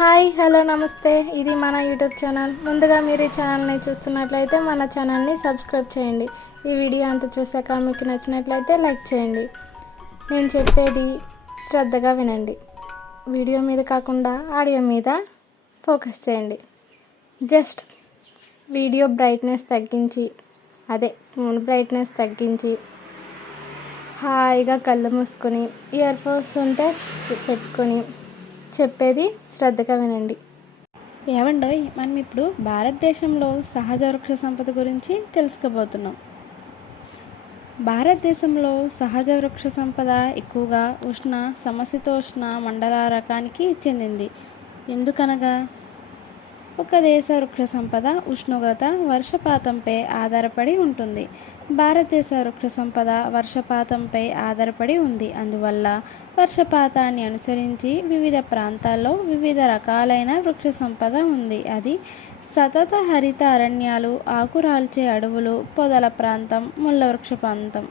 Hi hello నమస్తే, ఇది మన యూట్యూబ్ ఛానల్. ముందుగా మీరు ఈ ఛానల్ని చూస్తున్నట్లయితే మన ఛానల్ని సబ్స్క్రైబ్ చేయండి. ఈ వీడియో అంతా చూసాక మీకు నచ్చినట్లయితే లైక్ చేయండి. నేను చెప్పేది శ్రద్ధగా వినండి. వీడియో మీద కాకుండా ఆడియో మీద ఫోకస్ చేయండి. జస్ట్ వీడియో బ్రైట్నెస్ తగ్గించి, ఫోన్ బ్రైట్నెస్ తగ్గించి హాయిగా కళ్ళు మూసుకొని ఇయర్ ఫోన్స్ ఉంటే పెట్టుకొని చెప్పేది శ్రద్ధగా వినండి. ఏవండోయ్, మనం ఇప్పుడు భారతదేశంలో సహజ వృక్ష సంపద గురించి తెలుసుకోబోతున్నాం. భారతదేశంలో సహజ వృక్ష సంపద ఎక్కువగా ఉష్ణ సమశీతోష్ణ మండల రకానికి చెందింది. ఎందుకనగా ఒక దేశ వృక్ష సంపద ఉష్ణోగ్రత వర్షపాతంపై ఆధారపడి ఉంటుంది. భారతదేశ వృక్ష సంపద వర్షపాతంపై ఆధారపడి ఉంది. అందువల్ల వర్షపాతాన్ని అనుసరించి వివిధ ప్రాంతాల్లో వివిధ రకాలైన వృక్ష సంపద ఉంది. అది సతత హరిత అరణ్యాలు, ఆకురాల్చే అడవులు, పొదల ప్రాంతం, ముళ్ళ వృక్ష ప్రాంతం.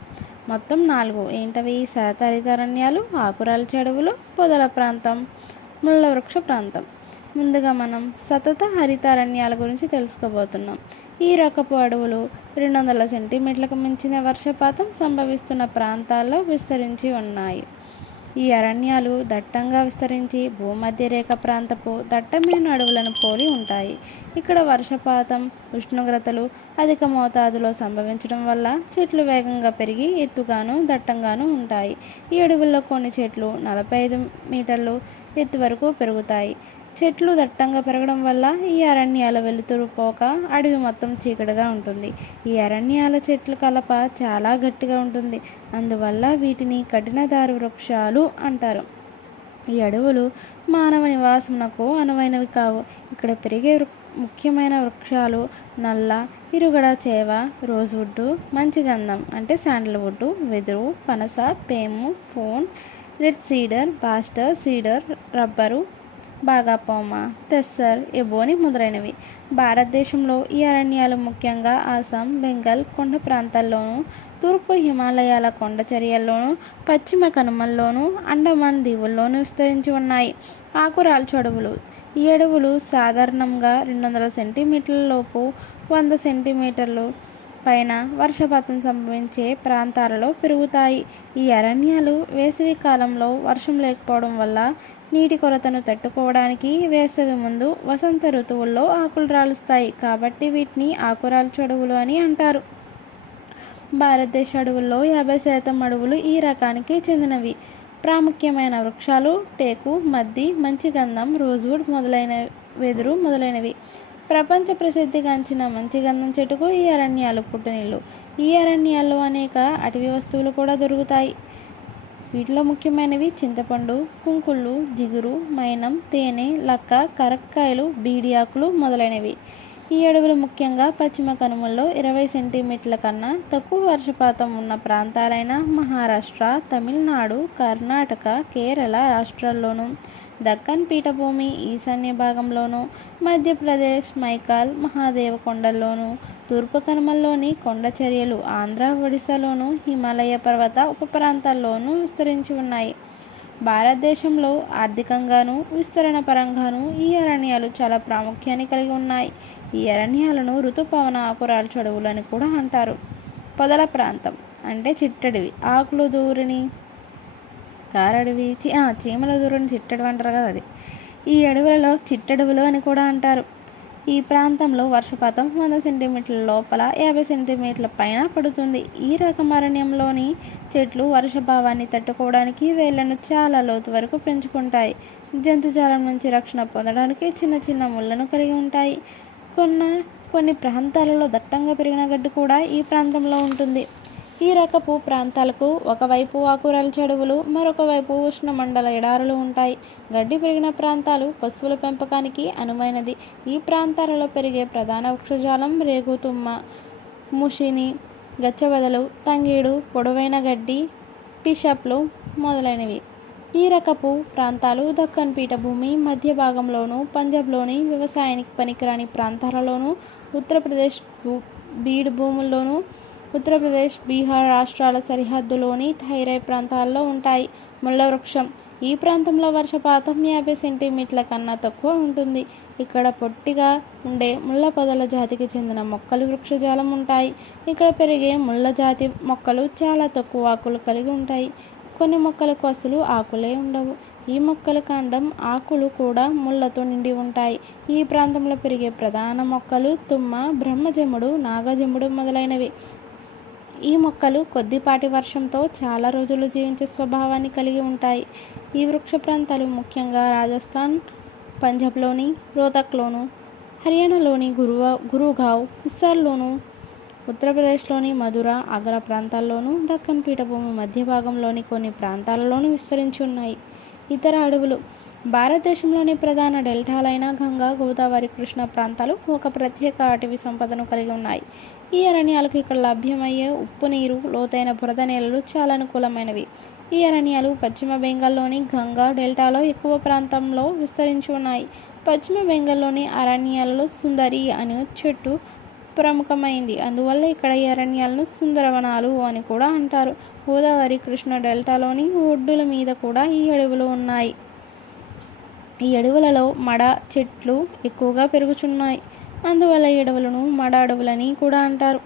మొత్తం 4 ఏంటవి? సతత హరిత అరణ్యాలు, ఆకురాల్చే అడవులు, పొదల ప్రాంతం, ముళ్ళ వృక్ష ప్రాంతం. ముందుగా మనం సతత హరిత అరణ్యాల గురించి తెలుసుకోబోతున్నాం. ఈ రకపు అడవులు 200 సెంటీమీటర్లకు మించిన వర్షపాతం సంభవిస్తున్న ప్రాంతాల్లో విస్తరించి ఉన్నాయి. ఈ అరణ్యాలు దట్టంగా విస్తరించి భూమధ్య రేఖ ప్రాంతపు దట్టమైన అడవులను పోలి ఉంటాయి. ఇక్కడ వర్షపాతం, ఉష్ణోగ్రతలు అధిక మోతాదులో సంభవించడం వల్ల చెట్లు వేగంగా పెరిగి ఎత్తుగాను దట్టంగాను ఉంటాయి. ఈ అడవుల్లో కొన్ని చెట్లు 45 మీటర్లు ఎత్తు వరకు పెరుగుతాయి. చెట్లు దట్టంగా పెరగడం వల్ల ఈ అరణ్యాల వెలుతురు పోక అడవి మొత్తం చీకటిగా ఉంటుంది. ఈ అరణ్యాల చెట్ల కలప చాలా గట్టిగా ఉంటుంది. అందువల్ల వీటిని కఠినదారు వృక్షాలు అంటారు. ఈ అడవులు మానవ నివాసమునకు అనువైనవి కావు. ఇక్కడ పెరిగే ముఖ్యమైన వృక్షాలు నల్ల ఇరుగడ చేవ, రోజ్వుడ్, మంచి గంధం అంటే శాండల్వుడ్, వెదురు, పనస, పేము, ఫోన్, రెడ్ సీడర్, బాస్టర్ సీడర్, రబ్బరు, బాగాపోమ, తెస్సర్, ఎబోని మొదలైనవి. భారతదేశంలో ఈ అరణ్యాలు ముఖ్యంగా అస్సాం, బెంగాల్ కొండ ప్రాంతాల్లోనూ, తూర్పు హిమాలయాల కొండ చర్యల్లోనూ, పశ్చిమ కనుమల్లోనూ, అండమాన్ దీవుల్లోనూ విస్తరించి ఉన్నాయి. ఆకురాల్చు అడవులు. ఈ అడవులు సాధారణంగా 200 సెంటీమీటర్ల లోపు 100 సెంటీమీటర్లు పైన వర్షపాతం సంభవించే ప్రాంతాలలో పెరుగుతాయి. ఈ అరణ్యాలు వేసవి కాలంలో వర్షం లేకపోవడం వల్ల నీటి కొరతను తట్టుకోవడానికి వేసవి ముందు వసంత ఋతువుల్లో ఆకులు రాలుస్తాయి. కాబట్టి వీటిని ఆకురాల్చు అడవులు అని అంటారు. భారతదేశ అడవుల్లో 50% అడవులు ఈ రకానికి చెందినవి. ప్రాముఖ్యమైన వృక్షాలు టేకు, మద్ది, మంచి గంధం, రోజ్వుడ్ మొదలైన, వెదురు మొదలైనవి. ప్రపంచ ప్రసిద్ధిగాంచిన మంచి గంధం చెట్టుకు ఈ అరణ్యాలు పుట్టినిల్లు. ఈ అరణ్యాల్లో అనేక అటవీ వస్తువులు కూడా దొరుకుతాయి. వీటిలో ముఖ్యమైనవి చింతపండు, కుంకుళ్ళు, జిగురు, మైనం, తేనె, లక్క, కరక్కాయలు, బీడి ఆకులు మొదలైనవి. ఈ అడవులు ముఖ్యంగా పశ్చిమ కనుమల్లో 20 సెంటీమీటర్ల కన్నా తక్కువ వర్షపాతం ఉన్న ప్రాంతాలైన మహారాష్ట్ర, తమిళనాడు, కర్ణాటక, కేరళ రాష్ట్రాల్లోనూ, దక్కన్ పీఠభూమి ఈశాన్య భాగంలోనూ, మధ్యప్రదేశ్ మైకాల్, మహాదేవ కొండల్లోనూ, తూర్పు కనుమల్లోని కొండ చర్యలు ఆంధ్ర, ఒడిశాలోనూ, హిమాలయ పర్వత ఉప ప్రాంతాల్లోనూ విస్తరించి ఉన్నాయి. భారతదేశంలో ఆర్థికంగాను విస్తరణ పరంగాను ఈ అరణ్యాలు చాలా ప్రాముఖ్యాన్ని కలిగి ఉన్నాయి. ఈ అరణ్యాలను ఋతుపవన ఆకురాల్చు అడవులు అని కూడా అంటారు. పొదల ప్రాంతం అంటే చిట్టడివి, ఆకులు దూరిని కారడవి, చీమల దూరిని చిట్టడివి అంటారు కదా, అది. ఈ అడవులలో చిట్టడవులు అని కూడా అంటారు. ఈ ప్రాంతంలో వర్షపాతం 100 సెంటీమీటర్ల లోపల 50 సెంటీమీటర్ల పైన పడుతుంది. ఈ రకం అరణ్యంలోని చెట్లు వర్షభావాన్ని తట్టుకోవడానికి వేళ్లను చాలా లోతు వరకు పెంచుకుంటాయి. జంతుజాలం నుంచి రక్షణ పొందడానికి చిన్న చిన్న ముళ్ళను కలిగి ఉంటాయి. కొన్ని ప్రాంతాలలో దట్టంగా పెరిగిన గడ్డి కూడా ఈ ప్రాంతంలో ఉంటుంది. ఈ రకపు ప్రాంతాలకు ఒకవైపు ఆకురాల్చు అడవులు, మరొక వైపు ఉష్ణమండల ఎడారులు ఉంటాయి. గడ్డి పెరిగిన ప్రాంతాలు పశువుల పెంపకానికి అనువైనది. ఈ ప్రాంతాలలో పెరిగే ప్రధాన వృక్షజాలం రేగుతుమ్మ, ముషిని, గచ్చబదలు, తంగేడు, పొడవైన గడ్డి, పిషప్లు మొదలైనవి. ఈ రకపు ప్రాంతాలు దక్కన్ పీఠభూమి మధ్య భాగంలోనూ, పంజాబ్లోని వ్యవసాయానికి పనికిరాని ప్రాంతాలలోనూ, ఉత్తరప్రదేశ్ బీడు భూముల్లోనూ, ఉత్తరప్రదేశ్, బీహార్ రాష్ట్రాల సరిహద్దులోని థైరై ప్రాంతాల్లో ఉంటాయి. ముళ్ళ వృక్షం. ఈ ప్రాంతంలో వర్షపాతం 50 సెంటీమీటర్ల కన్నా తక్కువ ఉంటుంది. ఇక్కడ పొట్టిగా ఉండే ముళ్ళ పొదల జాతికి చెందిన మొక్కలు వృక్షజాలం ఉంటాయి. ఇక్కడ పెరిగే ముళ్ళ జాతి మొక్కలు చాలా తక్కువ ఆకులు కలిగి ఉంటాయి. కొన్ని మొక్కలకు అసలు ఆకులే ఉండవు. ఈ మొక్కల కాండం ఆకులు కూడా ముళ్ళతో నిండి ఉంటాయి. ఈ ప్రాంతంలో పెరిగే ప్రధాన మొక్కలు తుమ్మ, బ్రహ్మజముడు, నాగజముడు మొదలైనవి. ఈ మొక్కలు కొద్దిపాటి వర్షంతో చాలా రోజులు జీవించే స్వభావాన్ని కలిగి ఉంటాయి. ఈ వృక్ష ప్రాంతాలు ముఖ్యంగా రాజస్థాన్, పంజాబ్లోని రోహ్తక్లోను, హర్యానాలోని గురుగావ్, హిస్సార్లోను, ఉత్తరప్రదేశ్లోని మధుర, ఆగ్రా ప్రాంతాల్లోనూ, దక్కన్ పీఠభూమి మధ్య భాగంలోని కొన్ని ప్రాంతాలలోనూ విస్తరించి ఉన్నాయి. ఇతర అడవులు. భారతదేశంలోని ప్రధాన డెల్టాలైన గంగా, గోదావరి, కృష్ణ ప్రాంతాలు ఒక ప్రత్యేక అటవీ సంపదను కలిగి ఉన్నాయి. ఈ అరణ్యాలకు ఇక్కడ లభ్యమయ్యే ఉప్పు నీరు, లోతైన బురద నేలలు చాలా అనుకూలమైనవి. ఈ అరణ్యాలు పశ్చిమ బెంగాల్లోని గంగా డెల్టాలో ఎక్కువ ప్రాంతంలో విస్తరించి ఉన్నాయి. పశ్చిమ బెంగాల్లోని అరణ్యాలలో సుందరి అనే చెట్టు ప్రముఖమైంది. అందువల్ల ఇక్కడ ఈ అరణ్యాలను సుందరవనాలు అని కూడా అంటారు. గోదావరి, కృష్ణ డెల్టాలోని ఒడ్డుల మీద కూడా ఈ అడవులు ఉన్నాయి. ఈ అడవులలో మడ చెట్లు ఎక్కువగా పెరుగుచున్నాయి. అందువల్ల ఈ అడవులను మడ అడవులని కూడా అంటారు.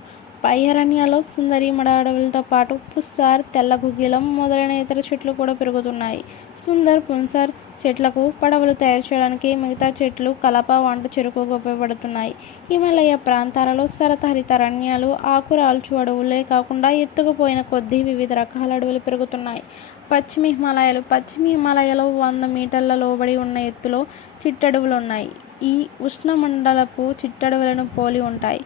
పై అరణ్యాల్లో సుందరి మడ అడవులతో పాటు పుస్సార్, తెల్ల గుగ్గిలం మొదలైన ఇతర చెట్లు కూడా పెరుగుతున్నాయి. సుందర్, పున్సార్ చెట్లకు పడవలు తయారు చేయడానికి, మిగతా చెట్లు కలప, వంట చెరుకుగా ఉపయోగపడుతున్నాయి. హిమాలయ ప్రాంతాలలో శరతహరిత అరణ్యాలు, ఆకురాల్చు అడవులే కాకుండా ఎత్తుకుపోయిన కొద్దీ వివిధ రకాల అడవులు పెరుగుతున్నాయి. పశ్చిమ హిమాలయాలో 100 మీటర్ల లోబడి ఉన్న ఎత్తులో చిట్టడవులు ఉన్నాయి. ఈ ఉష్ణమండలపు చిట్టడవులను పోలి ఉంటాయి.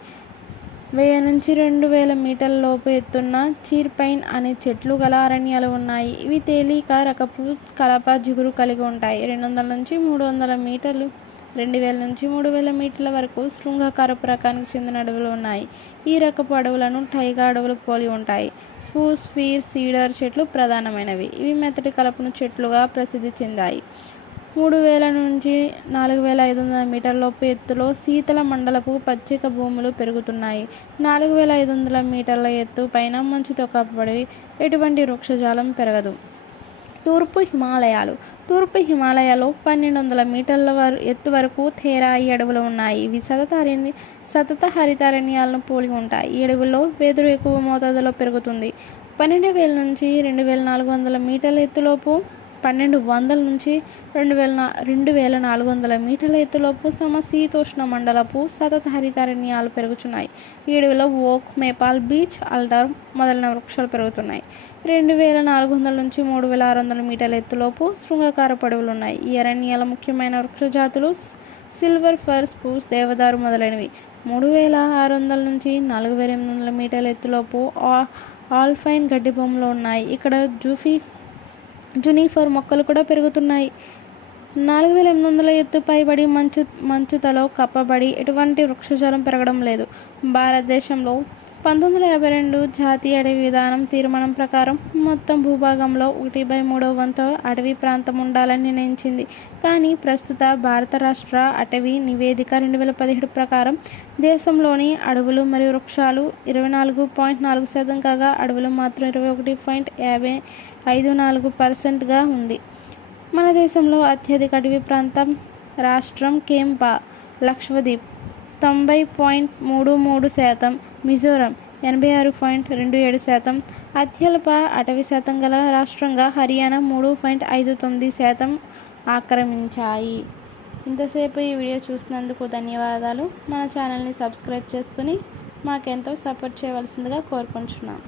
1000 నుంచి 2000 మీటర్ల లోపు ఎత్తున్న చీర్పైన్ అనే చెట్లు గల అరణ్యాలు ఉన్నాయి. ఇవి తేలిక రకపు కలప జిగురు కలిగి ఉంటాయి. 200 నుంచి 300 మీటర్లు 2000 నుంచి 3000 మీటర్ల వరకు శృంగాకారపు రకానికి చెందిన అడవులు ఉన్నాయి. ఈ రకపు అడవులను టైగా అడవులు పోలి ఉంటాయి. స్పూస్, ఫీర్, సీడర్ చెట్లు ప్రధానమైనవి. ఇవి మెత్తటి కలపను చెట్లుగా ప్రసిద్ధి చెందాయి. 3000 నుంచి 4500 మీటర్లలోపు ఎత్తులో శీతల మండలపు పచ్చిక భూములు పెరుగుతున్నాయి. 4500 మీటర్ల ఎత్తు పైన మంచుతో కప్పబడి ఎటువంటి వృక్షజాలం పెరగదు. తూర్పు హిమాలయాలో 1200 మీటర్ల ఎత్తు వరకు థేరాయి అడవులు ఉన్నాయి. ఇవి సతత హరితారణ్యాలను పోలి ఉంటాయి. ఈ అడవుల్లో వెదురు ఎక్కువ మోతాదులో పెరుగుతుంది. 12,000 నుంచి 2400 మీటర్ల ఎత్తులోపు 1200 నుంచి 2400 మీటర్ల ఎత్తులోపు సమశీతోష్ణ మండలపు సతత హరితారణ్యాలు పెరుగుతున్నాయి. ఈ అడవిలో ఓక్, మేపాల్, బీచ్, అల్డర్ మొదలైన వృక్షాలు పెరుగుతున్నాయి. 2400 నుంచి 3600 మీటర్ల ఎత్తులోపు శృంగాకారపు అడవులు ఉన్నాయి. ఈ అరణ్యాల ముఖ్యమైన వృక్ష జాతులు సిల్వర్ ఫర్, స్పూస్, దేవదారు మొదలైనవి. 3600 నుంచి 4800 మీటర్ల ఎత్తులోపు ఆల్పైన్ గడ్డి భూములు ఉన్నాయి. ఇక్కడ జునిఫర్ మొక్కలు కూడా పెరుగుతున్నాయి. 4800 ఎత్తు పైబడి మంచుతలో కప్పబడి ఎటువంటి వృక్షజాలం పెరగడం లేదు. భారతదేశంలో 1952 జాతీయ అటవీ విధానం తీర్మానం ప్రకారం మొత్తం భూభాగంలో 1/3 వంతు అటవీ ప్రాంతం ఉండాలని నిర్ణయించింది. కానీ ప్రస్తుత భారత రాష్ట్ర అటవీ నివేదిక 2017 ప్రకారం దేశంలోని అడవులు మరియు వృక్షాలు 24.4% కాగా అడవులు మాత్రం 21.54% ఉంది. మన దేశంలో అత్యధిక అటవీ ప్రాంతం రాష్ట్రం కేంపా, లక్షద్వీప్ 90.33%, మిజోరం 86.27%, అత్యల్ప అటవీ శాతం గల రాష్ట్రంగా హర్యానా 3.59% ఆక్రమించాయి. ఇంతసేపు ఈ వీడియో చూసినందుకు ధన్యవాదాలు. మన ఛానల్ని సబ్స్క్రైబ్ చేసుకుని మాకెంతో సపోర్ట్ చేయవలసిందిగా కోరుకుంటున్నాం.